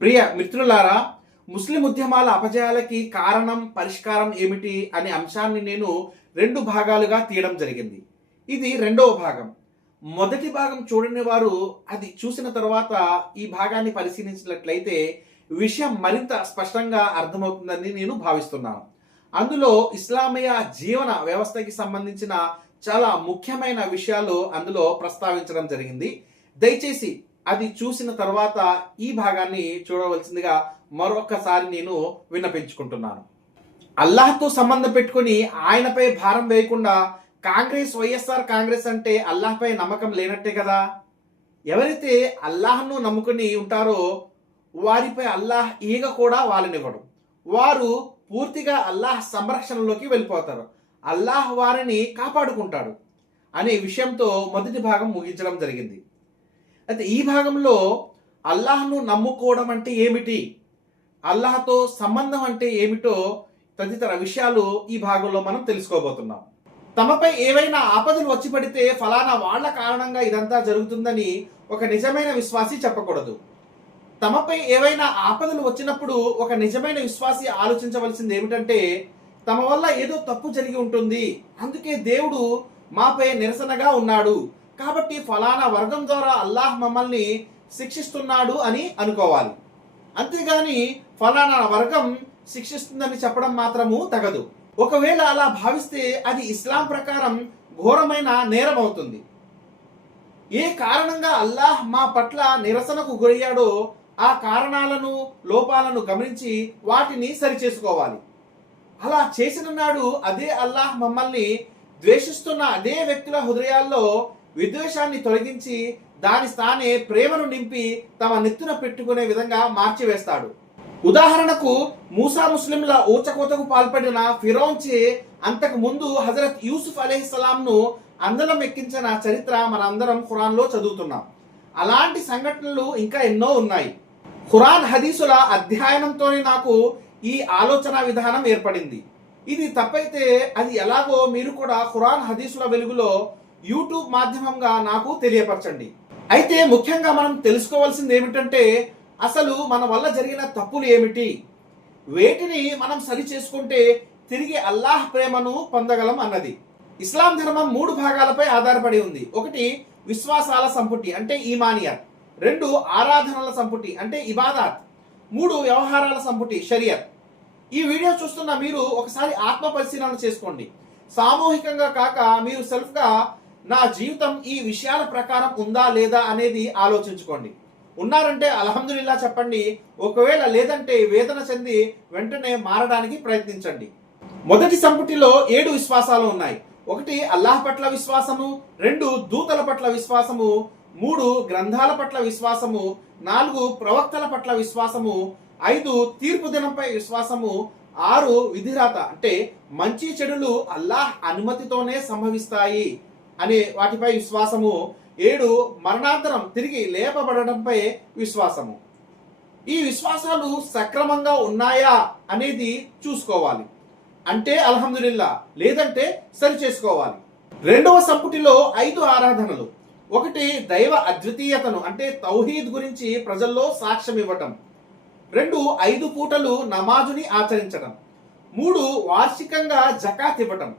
ప్రియ మిత్రులారా ముస్లిం ఉద్యమాల అపజయాలకి కారణం పరిష్కారం ఏమిటి అనే అంశాన్ని నేను రెండు భాగాలుగా తీయడం జరిగింది. ఇది రెండవ భాగం. మొదటి భాగం చూడని వారు అది చూసిన తర్వాత ఈ భాగాన్ని పరిశీలించినట్లయితే విషయం మరింత స్పష్టంగా అర్థమవుతుందని నేను భావిస్తున్నాను. అందులో ఇస్లామీయ జీవన వ్యవస్థకి సంబంధించిన చాలా ముఖ్యమైన విషయాలు అందులో ప్రస్తావించడం జరిగింది. దయచేసి అది చూసిన తర్వాత ఈ భాగాన్ని చూడవలసిందిగా మరొకసారి నేను విన్నపించుకుంటున్నాను. అల్లాహ్తో సంబంధం పెట్టుకొని ఆయనపై భారం వేయకుండా కాంగ్రెస్ వైఎస్ఆర్ కాంగ్రెస్ అంటే అల్లాహ్పై నమ్మకం లేనట్టే కదా? ఎవరైతే అల్లాహ్ను నమ్ముకుని ఉంటారో వారిపై అల్లాహ్ ఈగ కూడా వాళ్ళనివ్వడు వారు పూర్తిగా అల్లాహ్ సంరక్షణలోకి వెళ్ళిపోతారు. అల్లాహ్ వారిని కాపాడుకుంటాడు అనే విషయంతో మొదటి భాగం ముగించడం జరిగింది. అయితే ఈ భాగంలో అల్లాహ్ను నమ్ముకోవడం అంటే ఏమిటి? అల్లాహ్తో సంబంధం అంటే ఏమిటో తదితర విషయాలు ఈ భాగంలో మనం తెలుసుకోబోతున్నాం. తమపై ఏవైనా ఆపదలు వచ్చి పడితే ఫలానా వాళ్ళ కారణంగా ఇదంతా జరుగుతుందని ఒక నిజమైన విశ్వాసి చెప్పకూడదు. తమపై ఏవైనా ఆపదలు వచ్చినప్పుడు ఒక నిజమైన విశ్వాసి ఆలోచించవలసింది ఏమిటంటే తమ వల్ల ఏదో తప్పు జరిగి ఉంటుంది. అందుకే దేవుడు మాపై నిరసనగా ఉన్నాడు. కాబట్టి ఫలానా వర్గం ద్వారా అల్లాహ్ మమ్మల్ని శిక్షిస్తున్నాడు అని అనుకోవాలి. అంతేగాని ఫలానా వర్గం శిక్షిస్తుందని చెప్పడం మాత్రము తగదు. ఒకవేళ అలా భావిస్తే అది ఇస్లాం ప్రకారం ఘోరమైన నేరం అవుతుంది. ఏ కారణంగా అల్లాహ్ మా పట్ల నిరసనకు గురయ్యాడో ఆ కారణాలను లోపాలను గమనించి వాటిని సరిచేసుకోవాలి. అలా చేసిన నాడు అదే అల్లాహ్ మమ్మల్ని ద్వేషిస్తున్న అదే వ్యక్తుల హృదయాల్లో విద్వేషాన్ని తొలగించి దాని స్థానే ప్రేమను నింపి తమ నెత్తున పెట్టుకునే విధంగా మార్చివేస్తాడు. ఉదాహరణకు మూసా ముస్లింల ఊచకోతకు పాల్పడిన ఫిరోన్చే అంతకు ముందు హజరత్ యూసుఫ్ అలీహిస్సలాంను అందలం ఎక్కించిన చరిత్ర మనందరం ఖురాన్లో చదువుతున్నాం. అలాంటి సంఘటనలు ఇంకా ఎన్నో ఉన్నాయి. ఖురాన్ హదీసుల అధ్యయనంతోనే నాకు ఈ ఆలోచన విధానం ఏర్పడింది. ఇది తప్పైతే అది ఎలాగో మీరు కూడా ఖురాన్ హదీసుల వెలుగులో యూట్యూబ్ మాధ్యమంగా నాకు తెలియపరచండి. అయితే ముఖ్యంగా మనం తెలుసుకోవాల్సింది ఏమిటంటే అసలు మన వల్ల జరిగిన తప్పులు ఏమిటి? వేటిని మనం సరి చేసుకుంటే తిరిగి అల్లాహ్ ప్రేమను పొందగలం అన్నది. ఇస్లాం ధర్మం మూడు భాగాలపై ఆధారపడి ఉంది. ఒకటి విశ్వాసాల సంపుటి అంటే ఈమానియత్. రెండు ఆరాధనల సంపుటి అంటే ఇబాదాత్. మూడు వ్యవహారాల సంపుటి షరియత్. ఈ వీడియో చూస్తున్న మీరు ఒకసారి ఆత్మ పరిశీలన చేసుకోండి. సామూహికంగా కాక మీరు సెల్ఫ్గా నా జీవితం ఈ విషయాల ప్రకారం ఉందా లేదా అనేది ఆలోచించుకోండి. ఉన్నారంటే అలహందుల్లా చెప్పండి ఒకవేళ లేదంటే వేదన చెంది వెంటనే మారడానికి ప్రయత్నించండి. మొదటి సంపుటిలో ఏడు విశ్వాసాలు ఉన్నాయి. ఒకటి అల్లాహ్ పట్ల విశ్వాసము రెండు దూతల పట్ల విశ్వాసము మూడు గ్రంథాల పట్ల విశ్వాసము నాలుగు ప్రవక్తల పట్ల విశ్వాసము ఐదు తీర్పు దినంపై విశ్వాసము ఆరు విధిరాత అంటే మంచి చెడులు అల్లాహ్ అనుమతితోనే సంభవిస్తాయి. అనే వాటిపై విశ్వాసము. ఏడు మరణాంతరం తిరిగి లేపబడటంపై విశ్వాసము. ఈ విశ్వాసాలు సక్రమంగా ఉన్నాయా అనేది చూసుకోవాలి. అంటే అల్హమ్దుల్లా లేదంటే సరి చేసుకోవాలి రెండవ సంపుటిలో ఐదు ఆరాధనలు. ఒకటి దైవ అద్వితీయతను అంటే తౌహీద్ గురించి ప్రజల్లో సాక్ష్యం ఇవ్వటం రెండు ఐదు పూటలు నమాజుని ఆచరించడం మూడు వార్షికంగా జకాత్ ఇవ్వటం.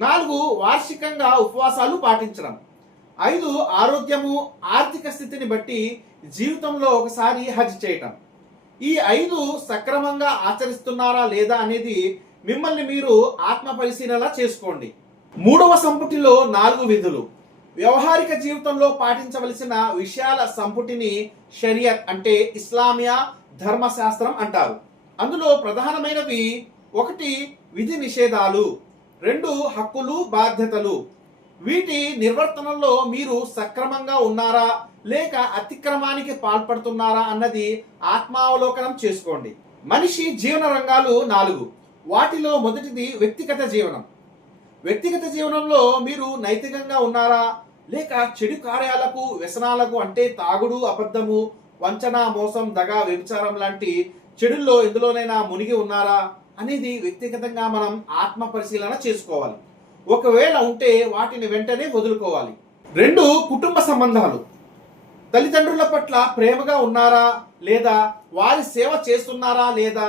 నాలుగు వార్షికంగా ఉపవాసాలు పాటించడం. ఐదు ఆరోగ్యము ఆర్థిక స్థితిని బట్టి జీవితంలో ఒకసారి హజ్ చేయటం. ఈ ఐదు సక్రమంగా ఆచరిస్తున్నారా లేదా అనేది మిమ్మల్ని మీరు ఆత్మ పరిశీలన చేసుకోండి. మూడవ సంపుటిలో నాలుగు విధులు. వ్యవహారిక జీవితంలో పాటించవలసిన విషయాల సంపుటిని షరియత్ అంటే ఇస్లామియా ధర్మశాస్త్రం అంటారు. అందులో ప్రధానమైనవి ఒకటి విధి నిషేధాలు. రెండు హక్కులు బాధ్యతలు. వీటి నిర్వర్తనంలో మీరు సక్రమంగా ఉన్నారా? లేక అతిక్రమానికి పాల్పడుతున్నారా అన్నది ఆత్మావలోకనం చేసుకోండి. మనిషి జీవన రంగాలు నాలుగు. వాటిలో మొదటిది వ్యక్తిగత జీవనం. వ్యక్తిగత జీవనంలో మీరు నైతికంగా ఉన్నారా? లేక చెడు కార్యాలకు వ్యసనాలకు అంటే తాగుడు అబద్ధము వంచన మోసం దగా వ్యభిచారం లాంటి చెడుల్లో ఎందులోనైనా మునిగి ఉన్నారా? అనేది వ్యక్తిగతంగా మనం ఆత్మ పరిశీలన చేసుకోవాలి. ఒకవేళ ఉంటే వాటిని వెంటనే వదులుకోవాలి. రెండు కుటుంబ సంబంధాలు. తల్లిదండ్రుల పట్ల ప్రేమగా ఉన్నారా లేదా వారి సేవ చేస్తున్నారా లేదా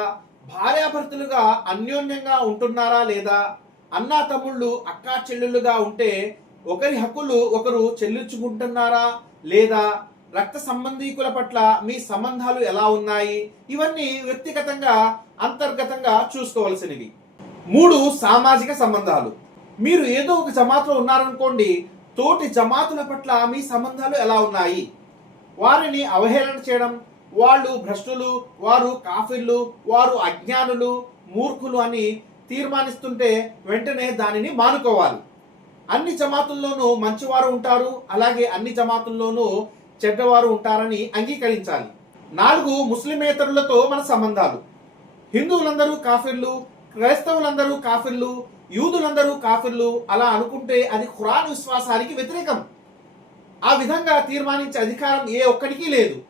భార్యాభర్తలుగా అన్యోన్యంగా ఉంటున్నారా లేదా అన్నా తమ్ముళ్ళు అక్కా చెల్లెళ్ళుగా ఉంటే ఒకరి హక్కులు ఒకరు చెల్లించుకుంటున్నారా లేదా రక్త సంబంధీకుల పట్ల మీ సంబంధాలు ఎలా ఉన్నాయి? ఇవన్నీ వ్యక్తిగతంగా అంతర్గతంగా చూసుకోవలసినవి. మూడు సామాజిక సంబంధాలు. మీరు ఏదో ఒక జమాత్లో ఉన్నారనుకోండి తోటి జమాతుల పట్ల మీ సంబంధాలు ఎలా ఉన్నాయి? వారిని అవహేళన చేయడం వాళ్ళు భ్రష్టులు వారు కాఫిర్లు వారు అజ్ఞానులు మూర్ఖులు అని తీర్మానిస్తుంటే వెంటనే దానిని మానుకోవాలి. అన్ని జమాతుల్లోనూ మంచివారు ఉంటారు అలాగే అన్ని జమాతుల్లోనూ చెడ్డవారు ఉంటారని అంగీకరించాలి. నాలుగు ముస్లిమేతరులతో మన సంబంధాలు. హిందువులందరూ కాఫిర్లు క్రైస్తవులందరూ కాఫిర్లు యూదులందరూ కాఫిర్లు అలా అనుకుంటే అది ఖురాన్ విశ్వాసానికి వ్యతిరేకం. ఆ విధంగా తీర్మానించే అధికారం ఏ ఒక్కడికి లేదు.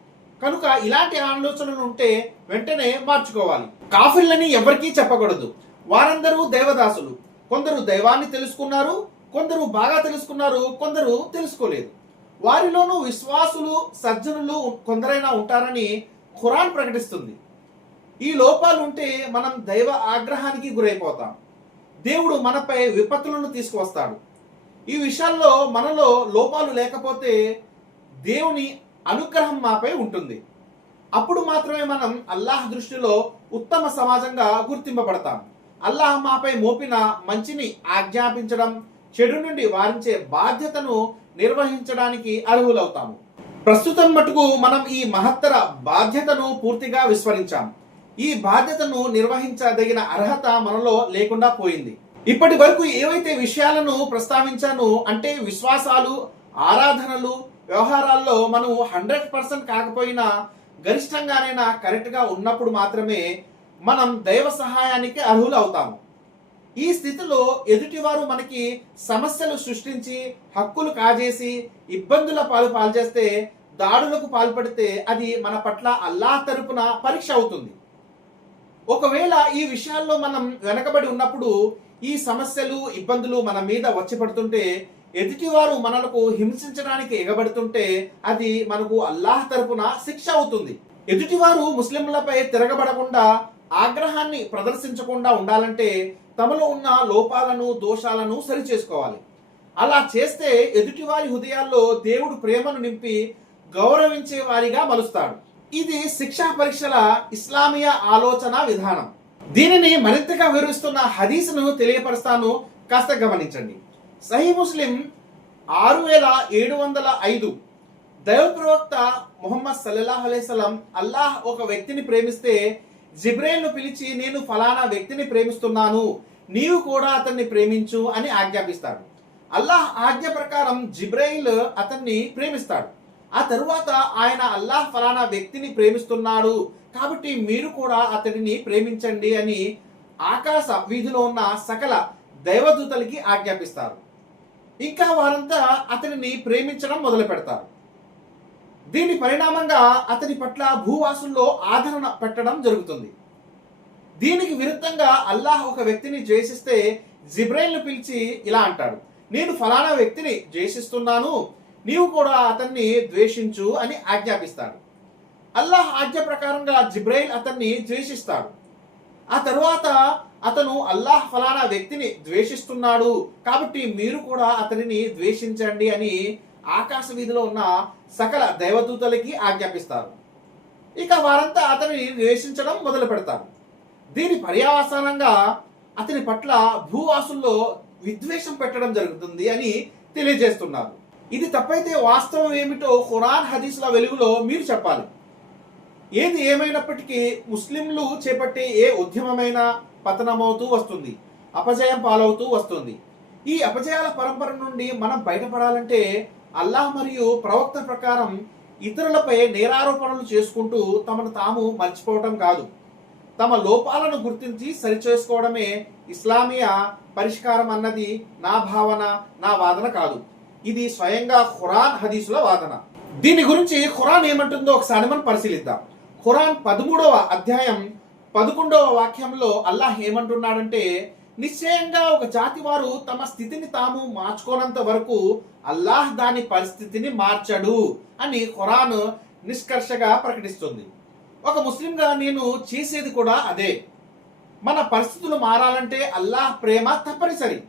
కనుక ఇలాంటి ఆలోచనలు ఉంటే వెంటనే మార్చుకోవాలి. కాఫిర్లని ఎవరికీ చెప్పకూడదు. వారందరూ దేవదాసులు. కొందరు దైవాన్ని తెలుసుకున్నారు కొందరు బాగా తెలుసుకున్నారు కొందరు తెలుసుకోలేదు. వారిలోనూ విశ్వాసులు సజ్జనులు కొందరైనా ఉంటారని ఖురాన్ ప్రకటిస్తుంది. ఈ లోపాలు ఉంటే మనం దైవ ఆగ్రహానికి గురైపోతాం. దేవుడు మనపై విపత్తులను తీసుకువస్తాడు. ఈ విషయాల్లో మనలో లోపాలు లేకపోతే దేవుని అనుగ్రహం మాపై ఉంటుంది. అప్పుడు మాత్రమే మనం అల్లాహ్ దృష్టిలో ఉత్తమ సమాజంగా గుర్తింపబడతాం. అల్లాహ్ మాపై మోపిన మంచిని ఆజ్ఞాపించడం చెడు నుండి వారించే బాధ్యతను నిర్వహించడానికి అర్హులవుతాము. ప్రస్తుతం మటుకు మనం ఈ మహత్తర బాధ్యతను పూర్తిగా విస్మరించాం. ఈ బాధ్యతను నిర్వహించదగిన అర్హత మనలో లేకుండా పోయింది. ఇప్పటి వరకు ఏవైతే విషయాలను ప్రస్తావించానో అంటే విశ్వాసాలు ఆరాధనలు వ్యవహారాల్లో మనం హండ్రెడ్ పర్సెంట్ కాకపోయినా గరిష్టంగానైనా కరెక్ట్గా ఉన్నప్పుడు మాత్రమే మనం దైవ సహాయానికి అర్హులు అవుతాము ఈ స్థితిలో ఎదుటివారు మనకి సమస్యలు సృష్టించి హక్కులు కాజేసి ఇబ్బందుల పాలు పాల్చేస్తే దాడులకు పాల్పడితే అది మన పట్ల అల్లాహ్ తరపున పరీక్ష అవుతుంది. ఒకవేళ ఈ విషయాల్లో మనం వెనకబడి ఉన్నప్పుడు ఈ సమస్యలు ఇబ్బందులు మన మీద వచ్చి పడుతుంటే ఎదుటివారు మనలకు హింసించడానికి ఎగబడుతుంటే అది మనకు అల్లాహ్ తరపున శిక్ష అవుతుంది. ఎదుటివారు ముస్లింలపై తిరగబడకుండా ఆగ్రహాన్ని ప్రదర్శించకుండా ఉండాలంటే తమలో ఉన్న లోపాలను దోషాలను సరిచేసుకోవాలి. అలా చేస్తే ఎదుటివారి హృదయాల్లో దేవుడు ప్రేమను నింపి గౌరవించే వారిగా మలుస్తాడు. ఇది శిక్షా పరీక్షల ఇస్లామియా ఆలోచన విధానం. దీనిని మరింతగా వివరిస్తున్న హదీస్ను తెలియపరుస్తాను. కాస్త గమనించండి. సహీ ముస్లిం ఆరు వేల ఏడు వందల ఐదు. దైవ ప్రవక్త మొహమ్మద్ సల్లాహ్ అలైస్లం అల్లాహ్ ఒక వ్యక్తిని ప్రేమిస్తే జిబ్రేల్ను పిలిచి నేను ఫలానా వ్యక్తిని ప్రేమిస్తున్నాను నీవు కూడా అతన్ని ప్రేమించు అని ఆజ్ఞాపిస్తాడు. అల్లాహ్ ఆజ్ఞ ప్రకారం జిబ్రైల్ అతన్ని ప్రేమిస్తాడు. ఆ తరువాత ఆయన అల్లాహ్ ఫలానా వ్యక్తిని ప్రేమిస్తున్నాడు కాబట్టి మీరు కూడా అతడిని ప్రేమించండి అని ఆకాశ వీధిలో ఉన్న సకల దైవదూతలకి ఆజ్ఞాపిస్తారు. ఇంకా వారంతా అతనిని ప్రేమించడం మొదలు పెడతారు దీని పరిణామంగా అతని పట్ల భూవాసుల్లో ఆదరణ పెట్టడం జరుగుతుంది. దీనికి విరుద్ధంగా అల్లాహ్ ఒక వ్యక్తిని ద్వేషిస్తే జిబ్రైల్ను పిలిచి ఇలా అంటాడు నేను ఫలానా వ్యక్తిని ద్వేషిస్తున్నాను నీవు కూడా అతన్ని ద్వేషించు అని ఆజ్ఞాపిస్తాడు. అల్లాహ్ ఆజ్ఞ ప్రకారంగా జిబ్రైల్ అతన్ని ద్వేషిస్తాడు. ఆ తరువాత అతను అల్లాహ్ ఫలానా వ్యక్తిని ద్వేషిస్తున్నాడు కాబట్టి మీరు కూడా అతనిని ద్వేషించండి అని ఆకాశ వీధిలో ఉన్న సకల దైవదూతలకి ఆజ్ఞాపిస్తారు. ఇక వారంతా అతనిని నివేశించడం మొదలు పెడతారు దీని పర్యావసానంగా అతని పట్ల భూవాసుల్లో విద్వేషం పెట్టడం జరుగుతుంది అని తెలియజేస్తున్నారు. ఇది తప్పైతే వాస్తవం ఏమిటో ఖురాన్ హదీసుల వెలుగులో మీరు చెప్పాలి. ఏది ఏమైనప్పటికీ ముస్లింలు చేపట్టే ఏ ఉద్యమమైనా పతనమవుతూ వస్తుంది అపజయం పాలవుతూ వస్తుంది. ఈ అపజయాల పరంపర నుండి మనం బయటపడాలంటే అల్లాహ్ మరియు ప్రవక్త ప్రకారం ఇతరులపై నేరారోపణలు చేసుకుంటూ తమను తాము మర్చిపోవటం కాదు. తమ లోపాలను గుర్తించి సరిచేసుకోవడమే ఇస్లామియా పరిష్కారం అన్నది నా భావన నా వాదన కాదు. ఇది స్వయంగా ఖురాన్ హదీసుల వాదన. దీని గురించి ఖురాన్ ఏమంటుందో ఒకసారి మనం పరిశీలిద్దాం. ఖురాన్ పదమూడవ అధ్యాయం పదకొండవ వాక్యంలో అల్లాహ్ ఏమంటున్నాడంటే నిశ్చయంగా ఒక జాతి వారు తమ స్థితిని తాము మార్చుకోనంత వరకు అల్లాహ్ దాని పరిస్థితిని మార్చడు అని ఖురాన్ నిష్కర్షగా ప్రకటిస్తుంది. ఒక ముస్లింగా నేను చేసేది కూడా అదే. మన పరిస్థితులు మారాలంటే అల్లాహ్ ప్రేమ తప్పనిసరి.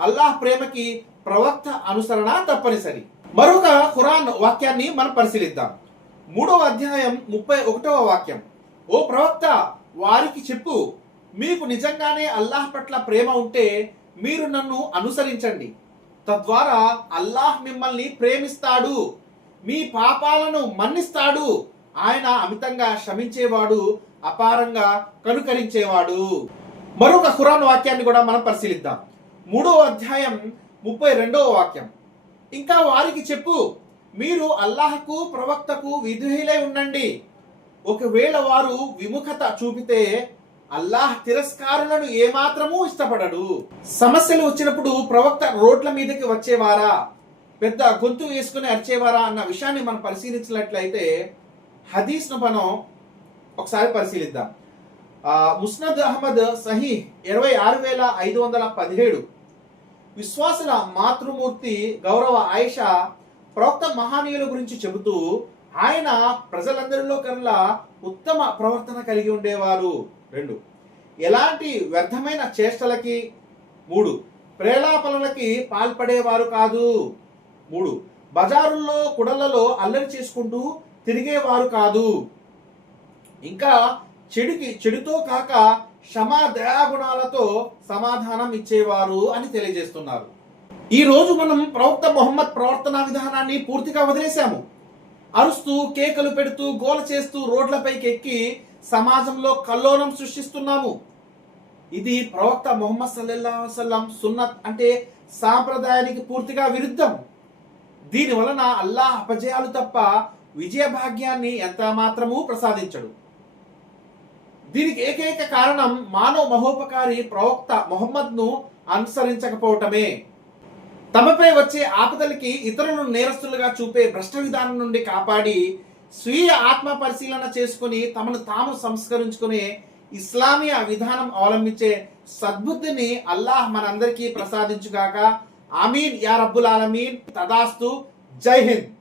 అల్లాహ్ ప్రేమకి ప్రవక్త అనుసరణ తప్పనిసరి. మరొక ఖురాన్ వాక్యాన్ని మనం పరిశీలిద్దాం. మూడవ అధ్యాయం ముప్పై ఒకటవ వాక్యం. ఓ ప్రవక్త వారికి చెప్పు మీకు నిజంగానే అల్లాహ్ పట్ల ప్రేమ ఉంటే మీరు నన్ను అనుసరించండి. తద్వారా అల్లాహ్ మిమ్మల్ని ప్రేమిస్తాడు. మీ పాపాలను మన్నిస్తాడు. ఆయన అమితంగా క్షమించేవాడు అపారంగా కనుకరించేవాడు. మరొక ఖురాన్ వాక్యాన్ని కూడా మనం పరిశీలిద్దాం. మూడో అధ్యాయం ముప్పై రెండవ వాక్యం. ఇంకా వారికి చెప్పు మీరు అల్లాహకు ప్రవక్తకు విధేయులై ఉండండి. ఒకవేళ వారు విముఖత చూపితే అల్లాహ్ తిరస్కారులను ఏమాత్రమూ ఇష్టపడడు. సమస్యలు వచ్చినప్పుడు ప్రవక్త రోడ్ల మీదకి వచ్చేవారా? పెద్ద గొంతు వేసుకుని అరిచేవారా అన్న విషయాన్ని మనం పరిశీలించినట్లయితే హదీస్ను మనం ఒకసారి పరిశీలిద్దాం. ముస్నద్ అహ్మద్ సహీ ఇరవై ఆరు వేల ఐదు వందల పదిహేడు. విశ్వాసుల మాతృమూర్తి గౌరవ ఆయిష ప్రవక్త మహానీయుల గురించి చెబుతూ ఆయన ప్రజలందరిలో కల్లా ఉత్తమ ప్రవర్తన కలిగి ఉండేవారు. రెండు. ఎలాంటి వ్యర్థమైన చేష్టలకి? మూడు. ప్రేలాపనలకి పాల్పడేవారు కాదు. మూడు. బజారుల్లో కుడలలో అల్లరి చేసుకుంటూ తిరిగేవారు కాదు. ఇంకా చెడుకి చెడుతో కాక క్షమా దయాగుణాలతో సమాధానం ఇచ్చేవారు అని తెలియజేస్తున్నారు. ఈ రోజు మనం ప్రవక్త మొహమ్మద్ ప్రవర్తన విధానాన్ని పూర్తిగా వదిలేశాము. అరుస్తూ కేకలు పెడుతూ గోల చేస్తూ రోడ్లపైకి ఎక్కి సమాజంలో కల్లోలం సృష్టిస్తున్నాము. ఇది ప్రవక్త మొహమ్మద్ సల్లల్లాహు అలైహి వసల్లం సున్నత్ అంటే సాంప్రదాయానికి పూర్తిగా విరుద్ధం. దీని వలన అల్లాహ్ అపజయాలు తప్ప విజయ భాగ్యాన్ని ఎంత మాత్రము ప్రసాదించడు. దీనికి ఏకైక కారణం మానవ మహోపకారి ప్రవక్త మొహమ్మద్ను అనుసరించకపోవటమే. తమపై వచ్చే ఆపదలకి ఇతరులను నేరస్తులుగా చూపే భ్రష్ట విధానం నుండి కాపాడి స్వీయ ఆత్మ పరిశీలన చేసుకుని తమను తాము సంస్కరించుకునే ఇస్లామీయ విధానం అవలంబించే సద్బుద్ధిని అల్లాహ్ మనందరికీ ప్రసాదించుగాక. ఆమీన్. యా రబ్బుల్ ఆలమీన్. తదాస్తు. జై హింద్.